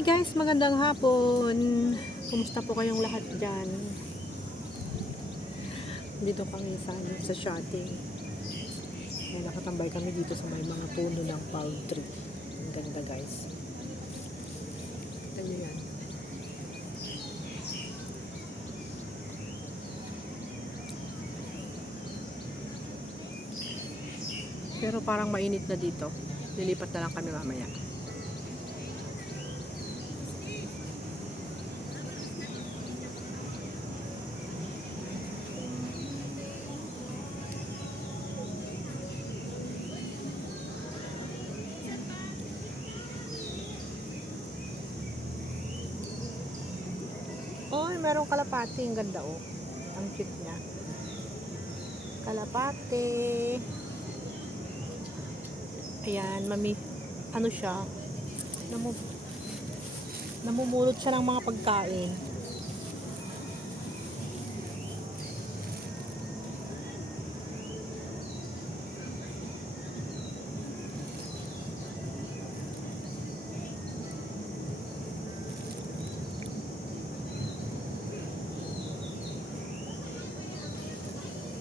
Hi guys, magandang hapon. Kumusta po kayong lahat dyan? Dito kami sa shopping. Ay, nakatambay kami dito sa may mga puno ng palm tree. Ang ganda guys. Kita nyo yan. Pero parang mainit na dito. Lilipat na lang kami mamaya. Oy, merong kalapati. Ang ganda oh. Ang cute niya. Kalapati. Ayan, mami. Ano siya? Namumulot siya ng mga pagkain.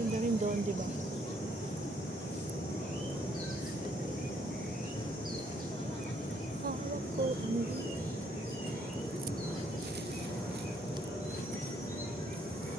Ganda rin doon, di ba?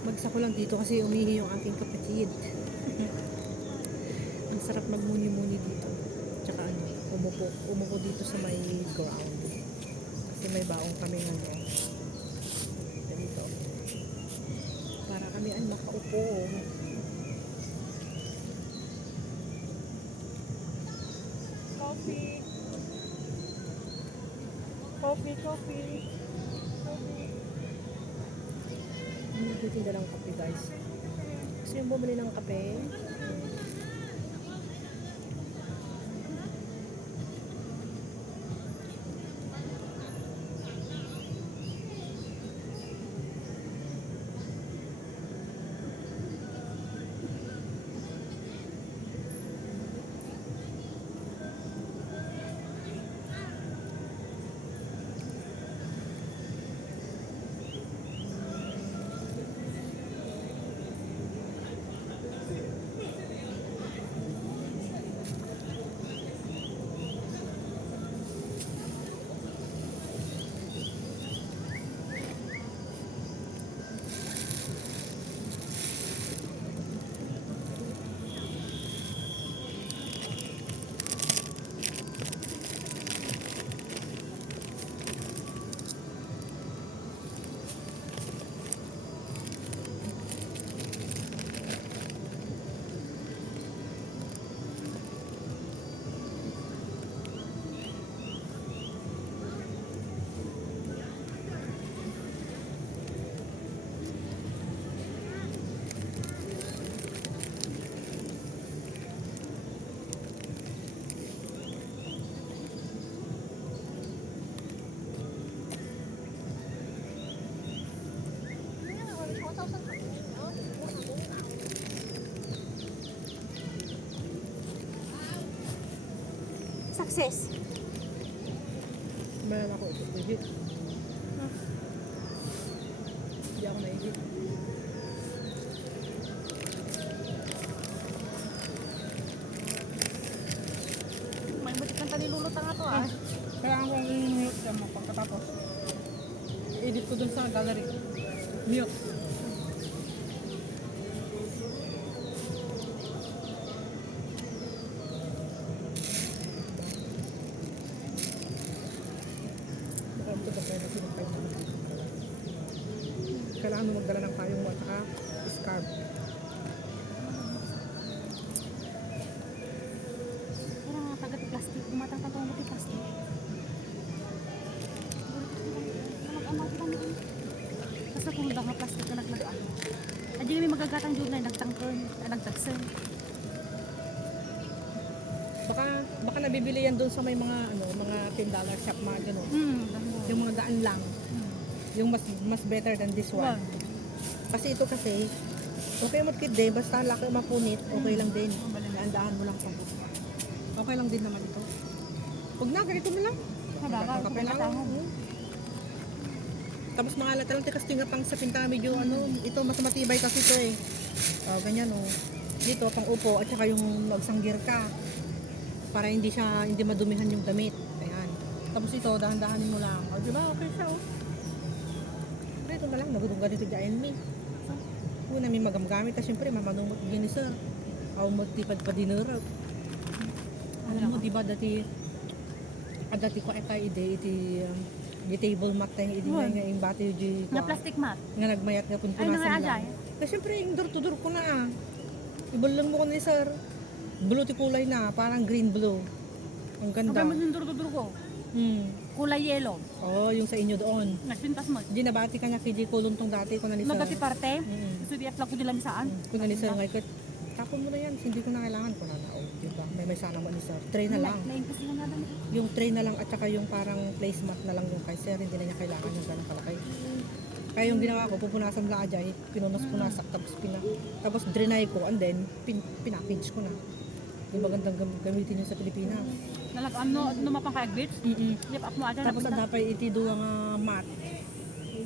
Bagsak ko lang dito kasi umihi yung aking kapatid. Ang sarap magmuni-muni dito. Tsaka ano, umupo dito sa may ground. Kasi may baong kami ngayon. Dito. Para kami ay makaupo. Coffee. Nagtitinda ng kape guys. Gusto yung bumili ng kape? Success. Meron ako ito. Hit. Hindi ako na-hit. May butik ng tanilulot nga to ah. Kaya ako ang mute ka mo pagkatapos. Edit ko dun sa gallery. Mute. Kailangan mo magdala ng payong mo at saka scarf. Pero mga tagat plastic, umatang tatong buti plastic. Mag-amat pa naman. Kasi kung nga plastic na naglagaan. Adi kami magagatang dyan na nagtangkon, nagtagsan. Baka nabibili yan doon sa may mga mga $10 shop mga gano'n. Yung mga gaan lang. Yung mas better than this one. Kasi ito kasi okay matkid din, basta laki mapunit, okay lang din. Andahan mo lang pa. Okay lang din naman ito. Huwag na, ganito mo lang. Kabaga, Kape lang. Tapos mga lateral tinga pang sa pinta medyo ano, ito mas matibay kasi ito eh. Ganyan oh. Dito pang upo at saka yung magsanggir ka. Para hindi madumihan yung damit. Ayan. Tapos ito, dahan-dahanin mo lang. Di ba? Okay siya oh. Pero ito na lang, nagudong ganito dyan me. Kung namin magamgamit, kasi syempre mamanong gini sir. Mo tipad pa dinurap. Alam mo, di ba dati ko kay iti di table mat tayo iti nga yung bati yung Nga plastic mat. nga nagmayat nga kung Ay, nga punasan ajay. lang. Kasi syempre yung door to door ko na ibalang mo ko ni sir. Blue ti kulay na, parang green blue. Ang ganda. Huwag mo yung duro ko. Kulay yellow. Yung sa inyo doon. Nagpintas mo. Di nabati ka niya kay Kulong tong dati ko na ni sir. Magati parte. Mm. So, di lang ko dilan saan. Kung na ni sir ngayon, tapon mo na yan, hindi ko na kailangan ko na diba? May sana mo ni sir. Tray na lang. Naingkas lang nga lang. Yung tray na lang at saka yung parang placemat na lang yung kay sir, hindi na niya kailangan yung ganun kalaki. Kaya yung ginawa ko, pupunasan lang ajay, pinunas-punasak, tapos drenay ko, and then pinackage ko na. Yung magandang gamitin yun sa Pilipinas. Ano mapang kayag beach? Yep, ako mo aja. Tapos ang dapat itido nga mat,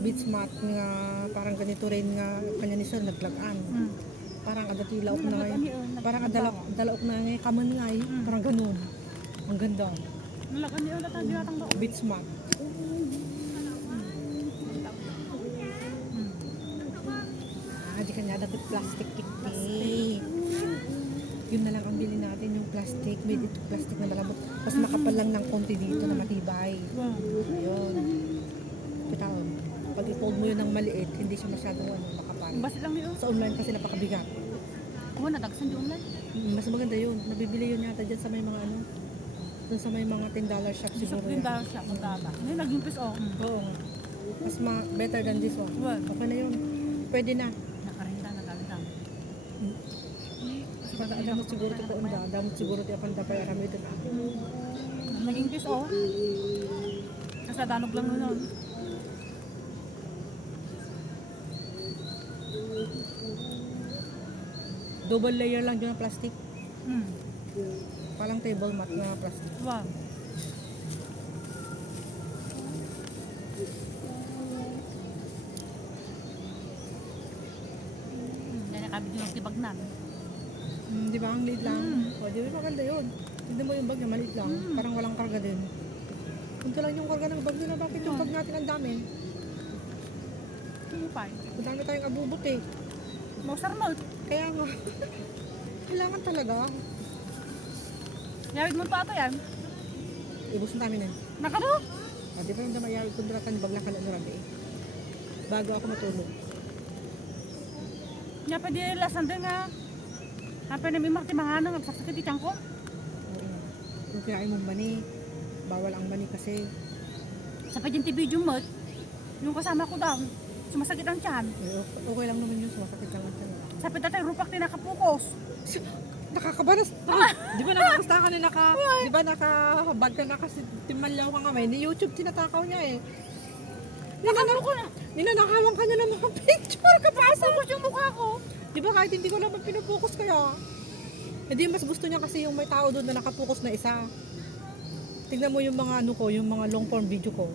beach mat nga parang ganito rin nga kanya ni sir naglagaan. Parang adati laok na ngay, parang adalaok na ngay kaman ngay, parang ganun. Ang ganda. Nalakan niyo na tatang do. Beach mat. Di kanya dati plastic kiti. Yun na lang ang bilhin natin, yung plastic, made into plastic na malambot. Mas makapal lang ng konti dito na matibay. Yun. Kita o, pag i-fold mo yun ng maliit, hindi siya masyadong makapal. Basta lang niyo. Sa online kasi napakabigat. Kuha na dagsan di online. Mas maganda yun. Nabibili yun yata dyan sa may mga dun sa may mga $10 shop Sa siguro. din dahil siya magdaba. Ngayon naging piso. Oo. Mas better than this one. Okay na yun. Pwede na. Nakarinda, nakarinda. Damot siguro ito po unda. Damot siguro ito apanda pa kami ito na. Naging piso. Kasi danog lang nun. Double layer lang dyan ng plastic. Palang table mat na plastic. Wow. Yan ang kabit yung tibagnan. Di ba? Ang liit lang. O, di ba maganda yun? Tignan mo yung bag niya, maliit lang. Parang walang karga din. Kunti lang yung karga ng bag nila. Bakit yung bag natin ang dami? Tumupay. Ang dami tayong abubot eh. Mausar mo. Kaya nga. Kailangan talaga. Yarid mo pa ito yan. Ibus na namin eh. Nakano? Di ba yung damayari kung dala ka bag lang ka na nurabi eh. Bago ako matulog. Nga pa di lasan din nga. Apa na may maktimangan ng saksakit di tiyangko? Oo. Kung kinain mong mani, bawal ang mani kasi Sa pa dyan video mo, yung kasama ko daw, sumasakit ang tiyan. okay lang naman yun. Sumasakit lang ang tiyan. Sa pitatay rupak din nakapukos. Nakakabaras. Di ba nakakasta ka na di ba nakabag ka na kasi timanlaw ka kamay. Ni YouTube tinatakaw niya eh. Nakano ko na. Ninanakawan ka niya ng mga picture. Kapasa Focus yung mukha ko. Di ba kahit hindi ko naman pinupokus kaya? Hindi mas gusto niya kasi yung may tao doon na nakapokus na isa. Tingnan mo yung mga yung mga long form video ko.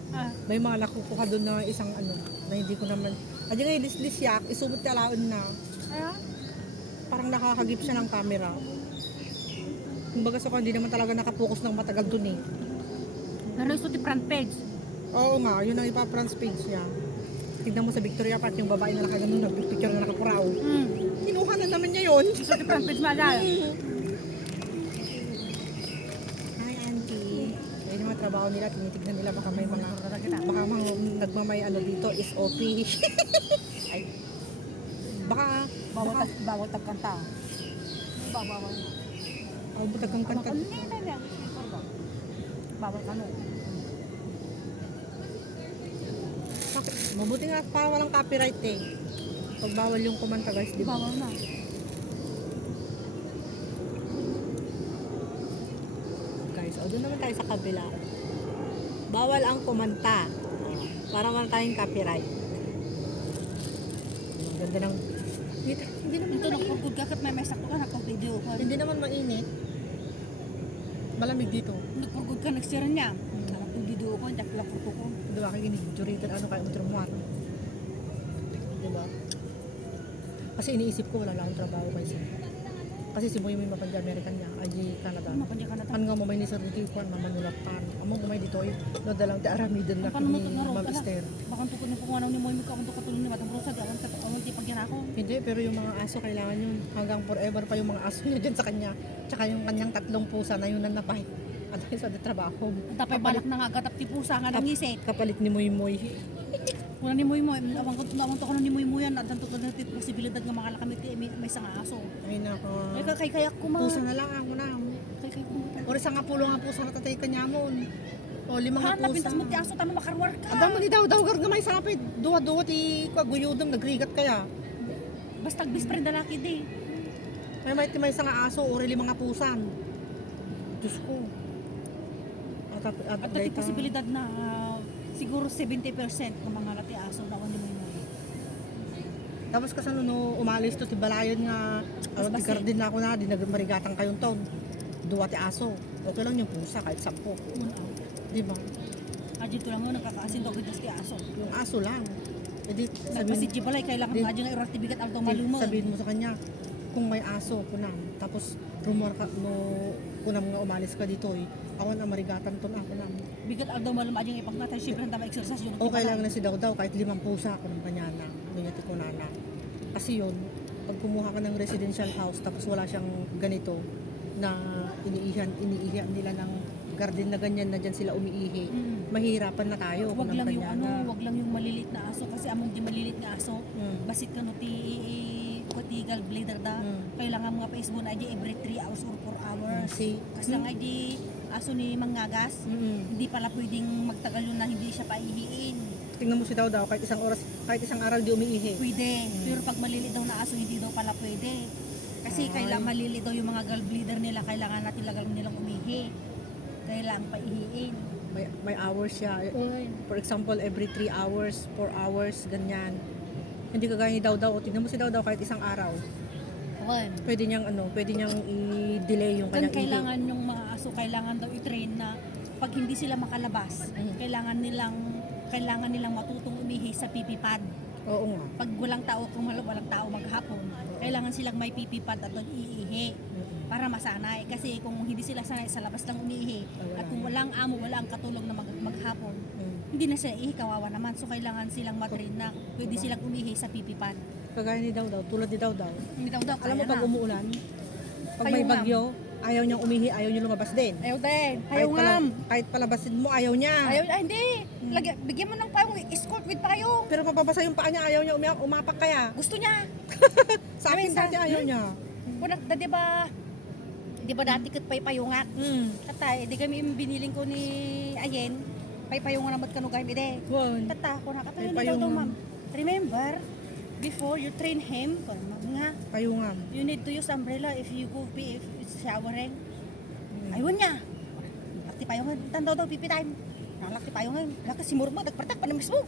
May mga nakukuha doon na isang na hindi ko naman. At yung ilis-lis yak, isumot talaon na. Parang nakakagip siya ng camera. Kumbaga sa hindi naman talaga nakapokus ng matagal doon eh. Naroon ito di front page. Oo nga, yun ang ipa-front page niya. Tignan mo sa Victoria Park, yung babae na nakaganon, nagpipicture na nakapuraw. Kinuha na naman niya yun. Ito di front page madal. Hi, auntie. Ayun yung mga trabaho nila, tinitignan nila baka may mga, baka mga nagmamay dito, SOP. Ay. Baka, Bawal tagkanta. Bawal. butag kang kanta. Bawal ka no. Bakit? Mabuti nga para walang copyright eh. Pag bawal yung kumanta guys, di ba? Bawal na. Guys, doon naman tayo sa kabila. Bawal ang kumanta. Para wala tayong copyright. Ang ganda ng... Hindi naman Ito nagpurgod ka kat may sakto ka nagpag-video ko. Hindi naman mainit. Malamig dito. Nagpurgod ka nagsira niya. Nagpag-video ko, hindi pala ko. Hindi ba kayo ginigurated ano kayo umutro mo Diba? Kasi iniisip ko wala lang akong trabaho kasi si Moy mapanja American niya, aji Canada. Mapandya ka na Kan nga mo may nisariti ko mamanulakan. Amo mo may ditoy, no dalang ti aramidon na Paano mo ito nga kini ron? magister. Baka tukod ni Punganaw ni Moy, magkakong tukatulong ni Batang Rosa, awan di pagyan ako. Hindi, pero yung mga aso kailangan yun. Hanggang forever pa yung mga aso niya dyan sa kanya. Tsaka yung kanyang 3 pusa na yun ang napay. At ayun sa trabaho. Tapay balak na nga agatap ti pusa nga nang isit. Kapalit ni Moy Moy. Una ni Moy Moy, awang to ko ni Moy Moy yan, at tukod na ti posibilidad nga makalakamit ti may isang aso. Ay nako. Ay kay ko ma. Pusa na lang ako na. Kay ko ma. Ori sa nga pulo nga pusa na tatay kanyamon. O 5 nga Hanap pusa. pintas mo ti aso tanong makarwar ka. Adam mo ni daw gargamay sa lapid. Duwa-duwa ti kaguyudong nagrigat kaya. Basta bis pa rin dalaki di. May isang aso, ori 5 nga pusan. Diyos ko. At ti posibilidad na siguro 70% ng mga lati aso na ni Moy Moy. Tapos kasi no umalis to ti balayon nga ano ti Basbasin. garden na ako na di nagmarigatan kayong taon. Duwa ti aso. Okay lang yung pusa kahit 10. Di ba? Dito lang yun, nagkakaasin daw kitas ti aso. Yung aso lang. E di Nagpasit di balay, kailangan Di- nga dyan nga iratibigat ang tumalumon. sabihin mo sa kanya kung may aso kunam. Tapos rumor ka no kunam nga umalis ka dito awan ang marigatan to na kunam. Bigat ang tumalumon dyan ipagtatay, syempre ang tama exercise yun. Okay lang na si daw kahit 5 pusa kunam kanya na. Dunya ti kunana. Kasi yun, pag kumuha ka ng residential house tapos wala siyang ganito na iniihihan nila ng garden na ganyan na dyan sila umiihi. Mahirapan na tayo. Wag kunam lang yung kanya ano, na. wag lang yung malilit na aso kasi among di malilit na aso. Basit ka no ti kutigal blader da. Kailangan mga paisbo na di every 3 hours or 4 hours. See? Kasi nga di aso ni Mangagas, hindi pala pwedeng magtagal yun na hindi siya paihiin. Tingnan mo si daw kahit isang oras, kahit isang araw di umiihi. Pwede. Pero pag malilit daw na aso, hindi daw pala pwede. Kasi kailangan malilit daw yung mga gallbladder nila, kailangan natin lagang nilang umihi. Kailangan paihiin. May hours siya. For example, every 3 hours, 4 hours, ganyan. Hindi kagaya ni Daw. O tingnan mo si Daw kahit isang araw. Pwede niyang i-delay yung Kan kanyang kailangan yung mga aso, kailangan daw i-train na pag hindi sila makalabas, kailangan nilang matutong umihi sa pipi pad. Oo nga. Pag walang tao, kung walang tao maghapon, kailangan silang may pipi pad at doon iihi para masanay. Kasi kung hindi sila sanay sa labas lang umiihi at kung walang amo, walang katulong na maghapon, hindi na sila ihi, kawawa naman. So kailangan silang matrain na pwede silang umihi sa pipi pad. Kagaya ni Daw, tulad ni Daw. Hindi daw Alam mo kaya pag na. umuulan, pag may Ayaw nga. bagyo, ayaw niyang umihi, ayaw niya lumabas din. Ayaw din. Kahit kahit palabasin mo, ayaw niya. Hindi. Bigyan mo ng payong, escort with payong. Pero mapapasa yung paa niya, ayaw niya umapak kaya. Gusto niya. Sa akin dati ayaw niya. Kuna, di ba dati kat paypayungat? Tatay, di kami biniling ko ni Ayen, paypayungan naman kanugay mi de. Tata, ko na katayo ni daw Paypayungan. ma'am. Remember, before you train him, nga, Payungan. you need to use umbrella if you go if it's showering. Ayun niya. Lakti payungan, tandaw daw pipi time. Lakti payungan, lakas si Murma, nagpartak pa na mismo.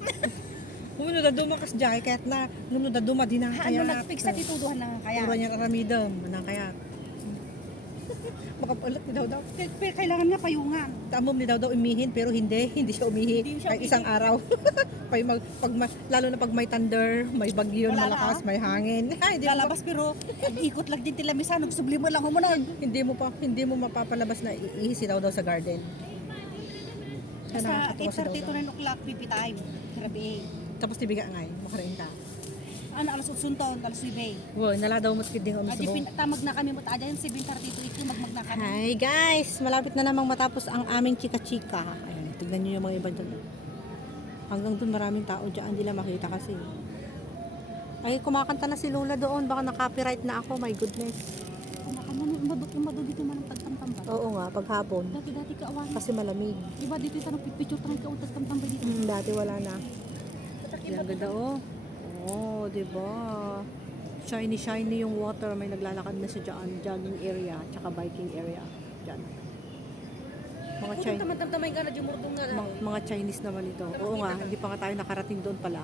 Kung ano daduma kas jacket na, nung daduma din ang kaya. Ano nagfix sa tituduhan na kaya. Puro niya karamidam, nang kaya. Baka ulit ni Daw. Pero kailangan nga payungan. Tamom ni Daw umihin pero hindi siya umihi. Hindi siya Kahit isang araw. Lalo na pag may thunder, may bagyo Wala na, malakas, may hangin. Ay, Lalabas pero ikot lang din tilamisan, sublimo lang humunod. hindi mo mapapalabas na ihi si Daw sa garden. Basta Nakakatuwa si 8:30 to Daw. 9 o'clock pipi time. Grabe. Tapos tibiga ngay, makarain ta. Ano alas 8 ton, alas 9. Wow, nala daw mas kiding ang Adi tamag na kami mo ta yan 7:30 to ito magmag na kami. Hi guys! Malapit na namang matapos ang aming chika-chika. Ayan, tignan nyo yung mga iba dyan. Hanggang doon maraming tao dyan. Hindi lang makita kasi. Ay, kumakanta na si Lola doon. Baka na-copyright na ako. My goodness. Umado dito man ang tagtamtambay. Oo nga, paghapon. Dati ka awan. Kasi malamig. Diba dito yung tanong pipicture tanong ka tagtamtambay dito. Dati wala na. Ang ganda oh. Oh, diba? Shiny yung water. May naglalakad na siya dyan. Jogging area. Tsaka biking area. Dyan. Mga Chinese. Tamad-tamay ka na jumurdong nga na. Mga Chinese naman ito. Oo nga, hindi pa nga tayo nakarating doon pala.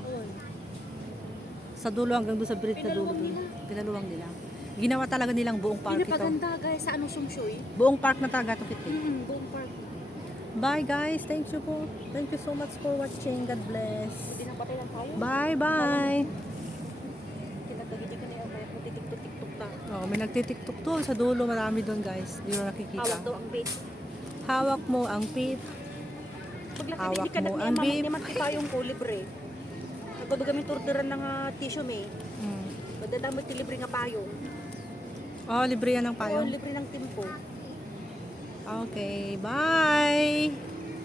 Sa dulo hanggang doon sa bridge na dulo doon. Pinaluwang nila. Ginawa talaga nilang buong park ito. Pinapaganda guys sa ano sumshoy. Buong park na talaga ito. Buong park. Bye guys. Thank you so much for watching. God bless. Hindi nang patay lang tayo. Bye bye. Oh, may nagtitiktok doon sa dulo. Marami doon, guys. Hindi mo nakikita. Hawak daw ang bait. Hawak mo ang pit. Paglaki Hawak di ka mo ang beef. naman tayong ko libre. Nagbabaga min turderan ng tissue me. Mm. Madadamot ti libre nga payong. Oh, libre yan ng Oo, payong. libre ng timpo. Okay, bye!